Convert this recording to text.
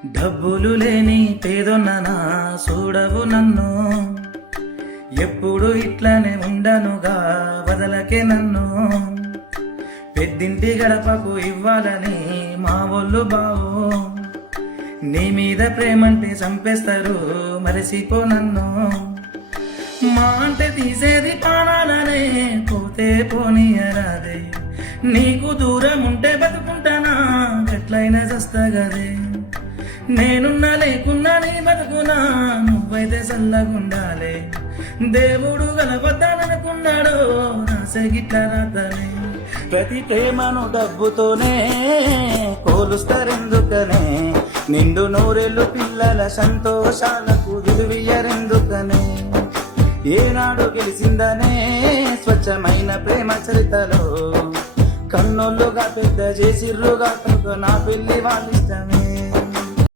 డబ్బులు లేని పేదొన్ననా చూడవు నన్ను, ఎప్పుడు ఇట్లనే ఉండనుగా వదలకే నన్ను. పెద్దింటి గడపకు ఇవ్వాలని మా ఒళ్ళు బావు, నీ మీద ప్రేమంటే చంపేస్తారు మరిసిపో నన్ను. మా అంటే తీసేది ప్రాణాలనే, పోతే పోనీయరాదే. నీకు దూరం ఉంటే బతుకుంటానా, ఎట్లయినా చస్తగదే. నేనున్నా లేకున్నా నీ బతుకునా, నువ్వైతే చల్లగుండాలే. దేవుడు గలవద్దననుకున్నాడో రాసే గిట్ల రాతలే. ప్రతి ప్రేమను డబ్బుతోనే కోలుస్తారెందుకనే, నిండు నూరెళ్ళు పిల్లల సంతోషాలకు విలువియ్యరెందుకనే. ఏనాడు గెలిచిందనే స్వచ్ఛమైన ప్రేమ చరితలో, కన్నోళ్ళుగా పెద్ద చేసిర్రుగా నా పెళ్లి వాళ్ళిష్టమే.